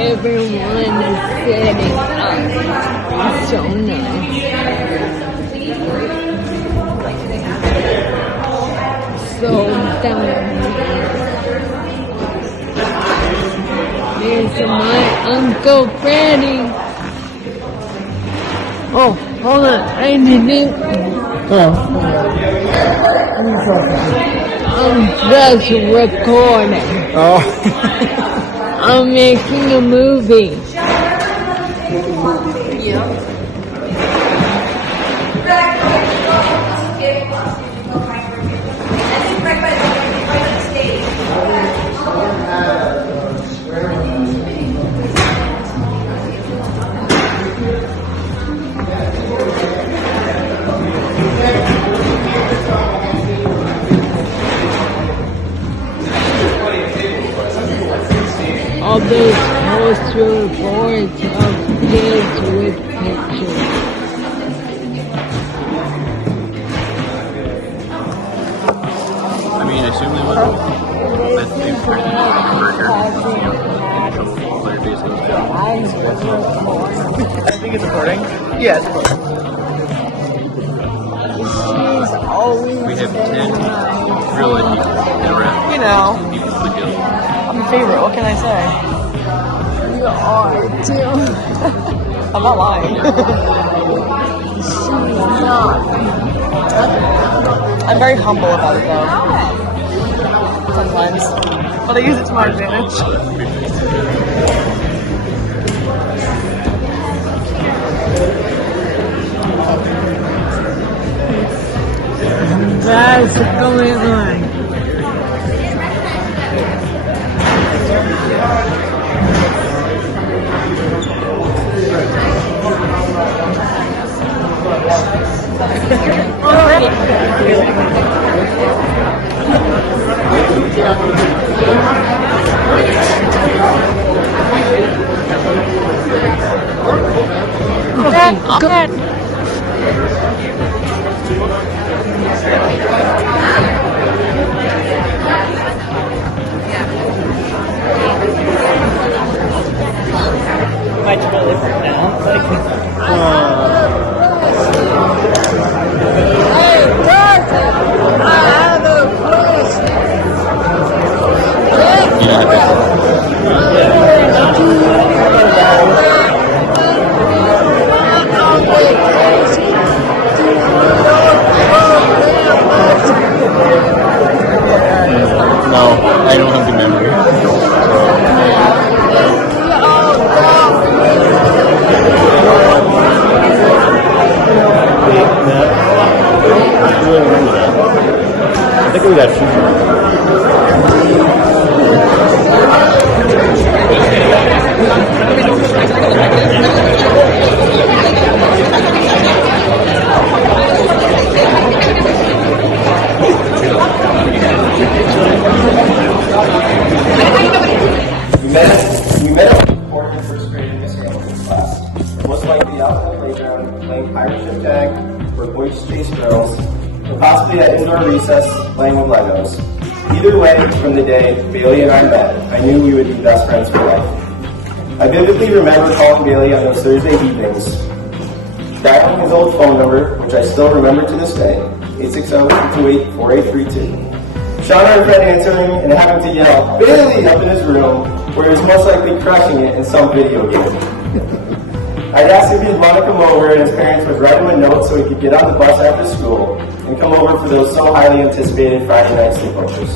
everyone is setting up. It's so nice. So down here. There's my Uncle Freddie. Oh, hold on. I didn't. I'm just recording. Oh. I'm making a movie. All those poster boards of kids with pictures. I mean, assuming what they've turned into like a burger, I think it's recording. Yeah, it's recording. She's always we have 10 real life You know, people to kill. I'm your favorite. What can I say? You are too. I'm not lying. She's not. I'm very humble about it though. Sometimes. But I use it to my advantage. That's going on. Good. Might really hurt now. Hey, Carson, I have a question. No, I don't have the memory. I think we got We met up in first grade in Miss Hamilton's class. Most likely out on the playground playing pirate tag or boys chase girls, or possibly at indoor recess playing with Legos. Either way, from the day Bailey and I met, I knew we would be best friends for life. I vividly remember calling Bailey on those Thursday evenings, dialing his old phone number, which I still remember to this day, 860-228-4832. Sean and Fred answering and having to yell, "Bailey!" up in his room, where he was most likely crushing it in some video game. I'd ask if he'd want to come over, and his parents would write him a note so he could get on the bus after school and come over for those so highly anticipated Friday night sleepovers.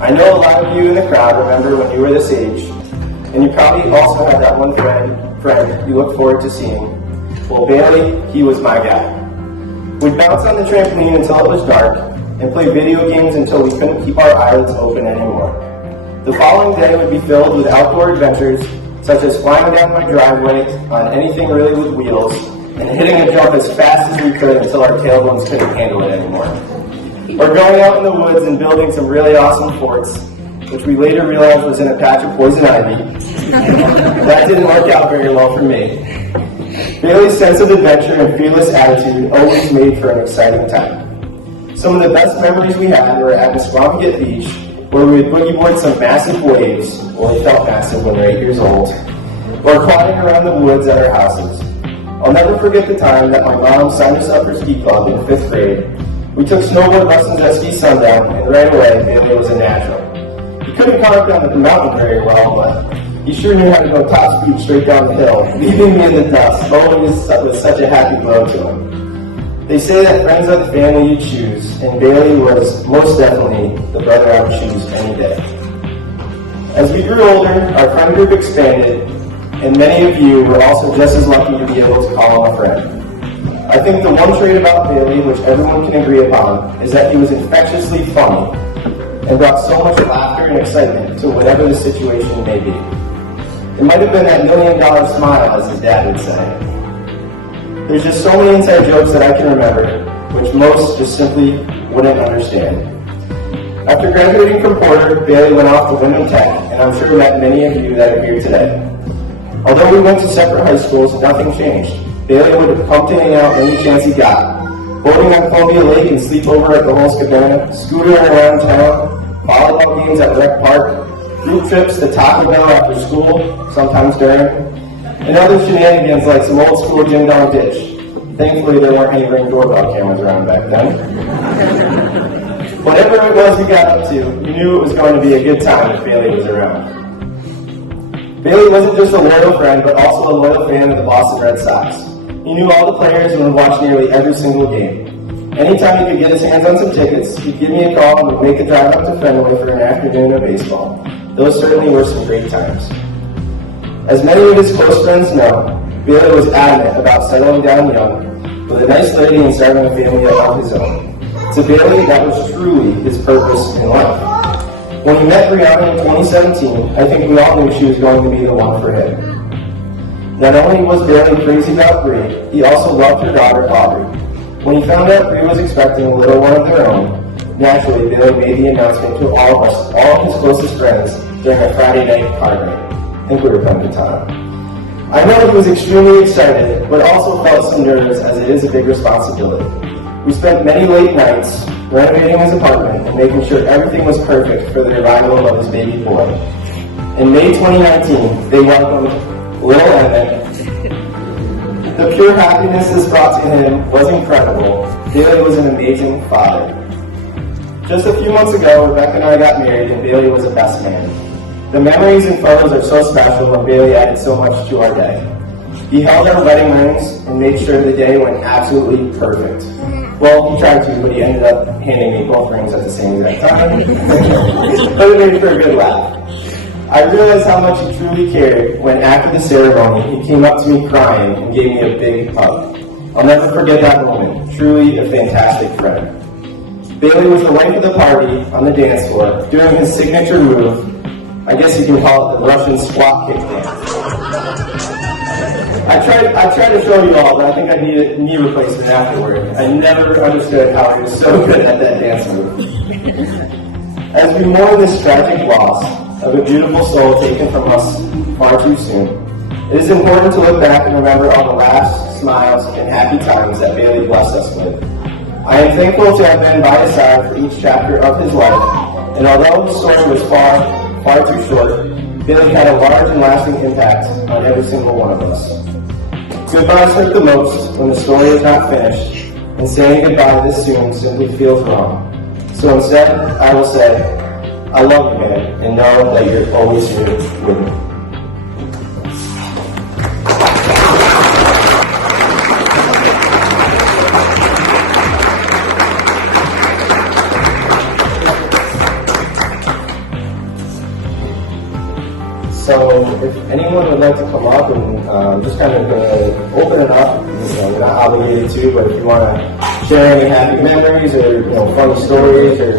I know a lot of you in the crowd remember when you were this age, and you probably also had that one friend you look forward to seeing. Well, Bailey, he was my guy. We'd bounce on the trampoline until it was dark, and play video games until we couldn't keep our eyelids open anymore. The following day would be filled with outdoor adventures, such as flying down my driveway on anything really with wheels, and hitting a jump as fast as we could until our tailbones couldn't handle it anymore. Or going out in the woods and building some really awesome forts, which we later realized was in a patch of poison ivy. That didn't work out very well for me. Bailey's sense of adventure and fearless attitude always made for an exciting time. Some of the best memories we had were at Squamicut Beach, where we would boogie board some massive waves, well, they felt massive when we were 8 years old, or climbing around the woods at our houses. I'll never forget the time that my mom signed us up for ski club in 5th grade. We took snowboard lessons at Ski Sundown, and right away, Bailey was a natural. He couldn't climb down the mountain very well, but he sure knew how to go top speed straight down the hill, leaving me in the dust, always with such a happy glow to him. They say that friends are the family you choose, and Bailey was most definitely the brother I would choose any day. As we grew older, our friend group expanded, and many of you were also just as lucky to be able to call him a friend. I think the one trait about Bailey, which everyone can agree upon, is that he was infectiously funny and brought so much laughter and excitement to whatever the situation may be. It might have been that $1 million smile, as his dad would say. There's just so many inside jokes that I can remember, which most just simply wouldn't understand. After graduating from Porter, Bailey went off to Women Tech, and I'm sure met many of you that are here today. Although we went to separate high schools, nothing changed. Bailey would come to hang out any chance he got, boating on Columbia Lake and sleep over at the Holmes Cabana, scootering around town, volleyball games at Rec Park, group trips to Taco Bell after school, sometimes during, and other shenanigans like some old school ding dong ditch. Thankfully, there weren't any Ring doorbell cameras around back then. Whatever it was we got up to, we knew it was going to be a good time if Bailey was around. Bailey wasn't just a loyal friend, but also a loyal fan of the Boston Red Sox. He knew all the players and would watch nearly every single game. Anytime he could get his hands on some tickets, he'd give me a call and would make a drive up to Fenway for an afternoon of baseball. Those certainly were some great times. As many of his close friends know, Bailey was adamant about settling down young with a nice lady and starting a family of his own. To Bailey, that was truly his purpose in life. When he met Briana in 2017, I think we all knew she was going to be the one for him. Not only was Bailey crazy about Bri, he also loved her daughter, Aubrey. When he found out Bri was expecting a little one of their own, naturally, Bailey made the announcement to all of us, all of his closest friends, during a Friday night party. I think we were coming to town. I know he was extremely excited, but also felt some nerves as it is a big responsibility. We spent many late nights renovating his apartment and making sure everything was perfect for the arrival of his baby boy. In May 2019, they welcomed little Emmett. The pure happiness this brought to him was incredible. Bailey was an amazing father. Just a few months ago, Rebecca and I got married, and Bailey was a best man. The memories and photos are so special, and Bailey added so much to our day. He held our wedding rings and made sure the day went absolutely perfect. Well, he tried to, but he ended up handing me both rings at the same exact time. But it made for a good laugh. I realized how much he truly cared when, after the ceremony, he came up to me crying and gave me a big hug. I'll never forget that moment. Truly a fantastic friend. Bailey was the life of the party on the dance floor, doing his signature move. I guess you can call it the Russian squat kick dance. I tried to show you all, but I think I needed knee replacement afterward. I never understood how he was so good at that dance move. As we mourn this tragic loss of a beautiful soul taken from us far too soon, it is important to look back and remember all the laughs, smiles, and happy times that Bailey blessed us with. I am thankful to have been by his side for each chapter of his life, and although his story was far too short, Bailey had a large and lasting impact on every single one of us. Goodbyes hurt the most when the story is not finished, and saying goodbye this soon simply feels wrong. So instead, I will say, I love you, man, and know that you're always here with me. So if anyone would like to come up and just kind of open it up, you're not obligated to, but if you want to share any happy memories or funny stories or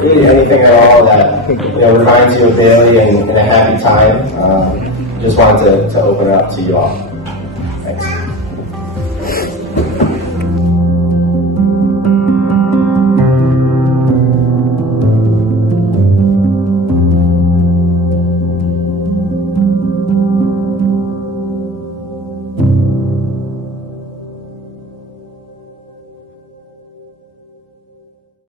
really anything at all that reminds you of Bailey and a happy time, just wanted to open it up to you all. Thanks.